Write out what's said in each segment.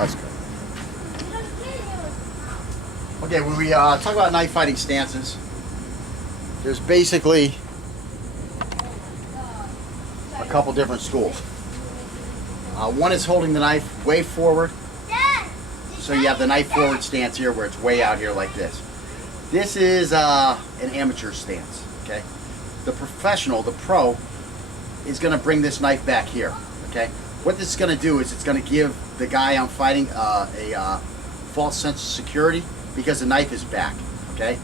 That's good. Okay, when we talk about knife fighting stances, there's basically a couple different schools. One is holding the knife way forward. So you have the knife forward stance here where it's way out here like this. This is an amateur stance, okay? The professional, the pro, is going to bring this knife back here, okay? What this is going to do is it's going to give the guy I'm fighting a false sense of security because the knife is back, okay?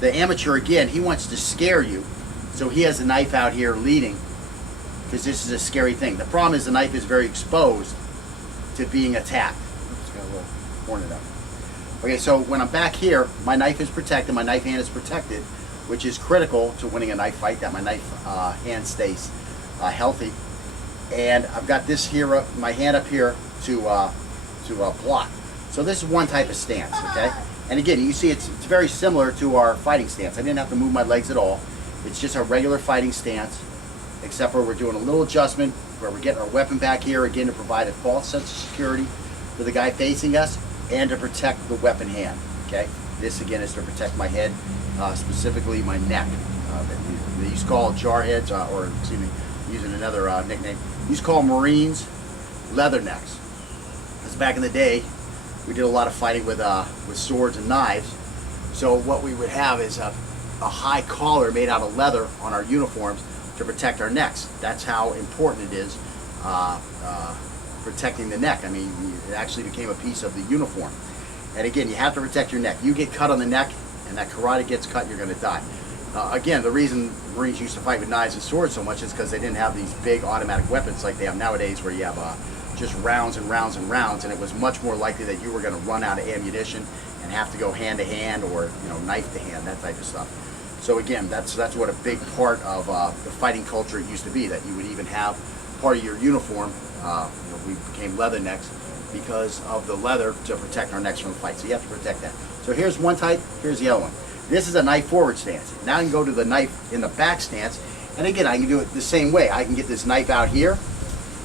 The amateur, again, he wants to scare you, so he has the knife out here leading because this is a scary thing. The problem is the knife is very exposed to being attacked. Oops, got a little cornered up. Okay, so when I'm back here, my knife is protected, my knife hand is protected, which is critical to winning a knife fight, that my knife hand stays healthy. And I've got this here, my hand up here to block. So this is one type of stance, okay? And again, you see it's very similar to our fighting stance. I didn't have to move my legs at all. It's just a regular fighting stance, except for we're doing a little adjustment where we're getting our weapon back here, again, to provide a false sense of security for the guy facing us and to protect the weapon hand, okay? This, again, is to protect my head, specifically my neck. They used to call it jarheads, or excuse me, using another nickname. They used to call Marines leather necks. Because back in the day, we did a lot of fighting with swords and knives. So what we would have is a high collar made out of leather on our uniforms to protect our necks. That's how important it is, protecting the neck. I mean, it actually became a piece of the uniform. And again, you have to protect your neck. You get cut on the neck and that carotid gets cut, you're going to die. Again, the reason Marines used to fight with knives and swords so much is because they didn't have these big automatic weapons like they have nowadays, where you have just rounds and rounds and rounds, and it was much more likely that you were going to run out of ammunition and have to go hand to hand, or knife to hand, that type of stuff. So again, that's what a big part of the fighting culture used to be, that you would even have part of your uniform. We became leather necks because of the leather to protect our necks from the fight. So you have to protect that. So here's one type, here's the other one. This is a knife forward stance. Now I can go to the knife in the back stance, and again, I can do it the same way. I can get this knife out here,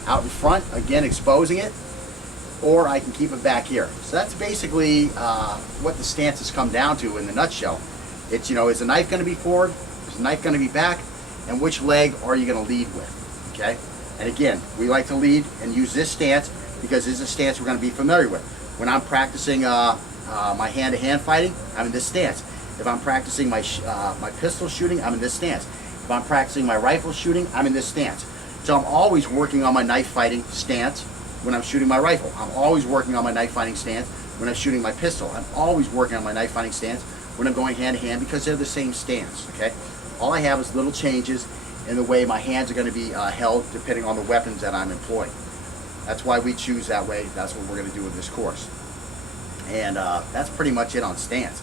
out in front, again exposing it, or I can keep it back here. So that's basically what the stance has come down to in the nutshell. It's, is the knife going to be forward, is the knife going to be back, and which leg are you going to lead with, okay? And again, we like to lead and use this stance because this is a stance we're going to be familiar with. When I'm practicing my hand-to-hand fighting, I'm in this stance. If I'm practicing my pistol shooting, I'm in this stance. If I'm practicing my rifle shooting, I'm in this stance. So I'm always working on my knife fighting stance when I'm shooting my rifle. I'm always working on my knife fighting stance when I'm shooting my pistol. I'm always working on my knife fighting stance when I'm going hand to hand, because they're the same stance, okay? All I have is little changes in the way my hands are going to be held depending on the weapons that I'm employing. That's why we choose that way. That's what we're going to do with this course. And that's pretty much it on stance.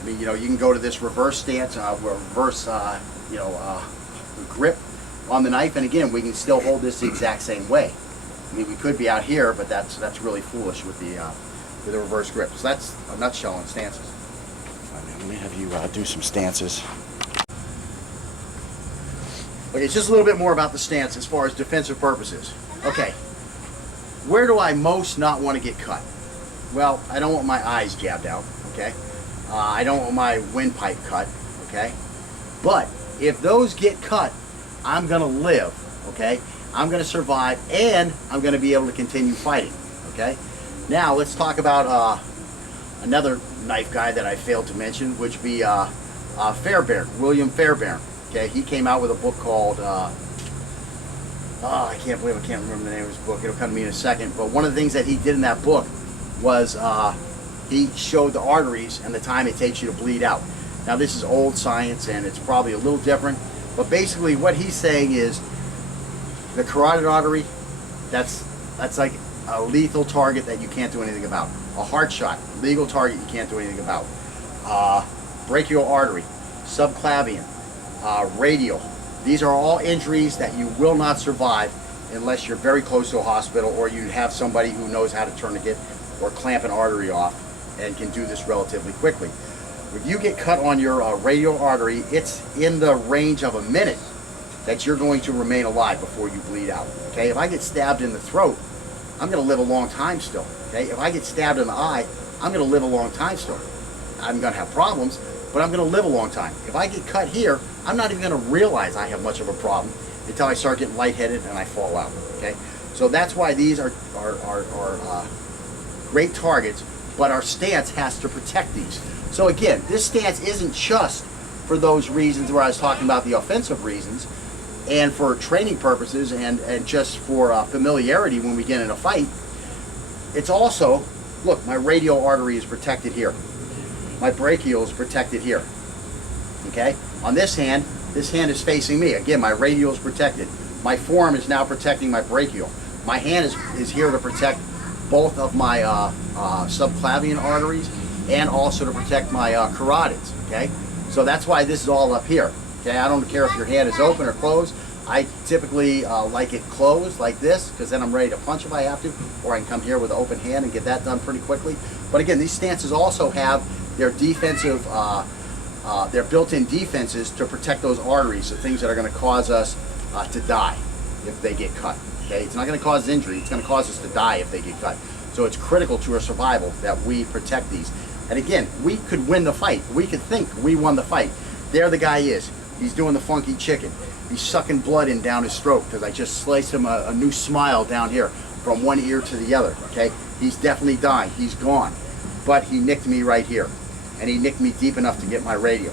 I mean, you can go to this reverse stance, reverse, grip on the knife, and again, we can still hold this the exact same way. I mean, we could be out here, but that's really foolish with the reverse grip. So that's a nutshell on stances. All right, let me have you do some stances. Okay, just a little bit more about the stance as far as defensive purposes. Okay, where do I most not want to get cut? Well, I don't want my eyes jabbed out, okay? I don't want my windpipe cut, okay? But if those get cut, I'm going to live, okay? I'm going to survive, and I'm going to be able to continue fighting, okay? Now, let's talk about another knife guy that I failed to mention, which would be Fairbairn, William Fairbairn, okay? He came out with a book called, I can't remember the name of his book. It'll come to me in a second. But one of the things that he did in that book was he showed the arteries and the time it takes you to bleed out. Now, this is old science, and it's probably a little different, but basically what he's saying is the carotid artery, that's like a lethal target that you can't do anything about. A heart shot, legal target you can't do anything about. Brachial artery, subclavian, radial. These are all injuries that you will not survive unless you're very close to a hospital, or you have somebody who knows how to tourniquet or clamp an artery off and can do this relatively quickly. If you get cut on your radial artery, it's in the range of a minute that you're going to remain alive before you bleed out. Okay, if I get stabbed in the throat, I'm going to live a long time still. Okay, if I get stabbed in the eye, I'm going to live a long time still. I'm going to have problems, but I'm going to live a long time. If I get cut here, I'm not even going to realize I have much of a problem until I start getting lightheaded and I fall out. Okay, so that's why these are great targets, but our stance has to protect these. So again, this stance isn't just for those reasons where I was talking about the offensive reasons, and for training purposes and just for familiarity when we get in a fight. It's also, look, my radial artery is protected here. My brachial is protected here. Okay? On this hand is facing me. Again, my radial is protected. My forearm is now protecting my brachial. My hand is here to protect both of my subclavian arteries and also to protect my carotids. Okay? So that's why this is all up here. Okay, I don't care if your hand is open or closed. I typically like it closed like this, because then I'm ready to punch if I have to, or I can come here with an open hand and get that done pretty quickly. But again, these stances also have their defensive, their built-in defenses to protect those arteries, the things that are going to cause us to die if they get cut. Okay, it's not going to cause injury, it's going to cause us to die if they get cut. So it's critical to our survival that we protect these. And again, we could win the fight. We could think we won the fight. There the guy is. He's doing the funky chicken. He's sucking blood in down his throat because I just sliced him a new smile down here from one ear to the other. Okay, he's definitely dying. He's gone. But he nicked me right here. And he nicked me deep enough to get my radio.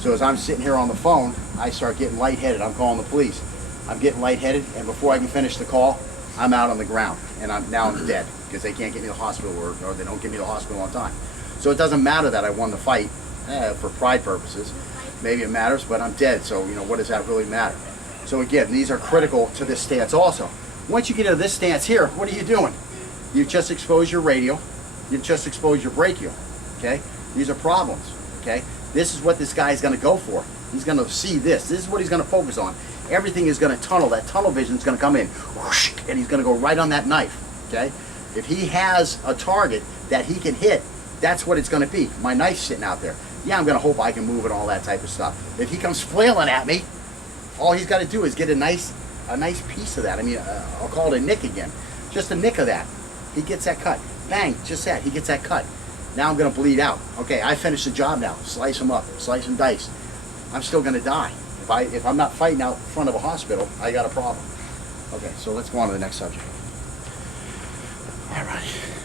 So as I'm sitting here on the phone, I start getting lightheaded. I'm calling the police. I'm getting lightheaded, and before I can finish the call, I'm out on the ground. And I'm dead because they can't get me to the hospital, or they don't get me to the hospital on time. So it doesn't matter that I won the fight for pride purposes. Maybe it matters, but I'm dead, so what does that really matter? So again, these are critical to this stance also. Once you get into this stance here, what are you doing? You've just exposed your radial, you've just exposed your brachial, okay? These are problems, okay? This is what this guy is gonna go for. He's gonna see this. This is what he's gonna focus on. Everything is gonna tunnel. That tunnel vision is gonna come in, whoosh, and he's gonna go right on that knife, okay? If he has a target that he can hit, that's what it's gonna be. My knife's sitting out there. Yeah, I'm gonna hope I can move and all that type of stuff. If he comes flailing at me, all he's got to do is get a nice piece of that. I mean, I'll call it a nick again. Just a nick of that. He gets that cut. Bang, just that. He gets that cut. Now I'm gonna bleed out. Okay, I finished the job now. Slice him up, slice and dice. I'm still gonna die. If I'm not fighting out in front of a hospital, I got a problem. Okay, so let's go on to the next subject. All right.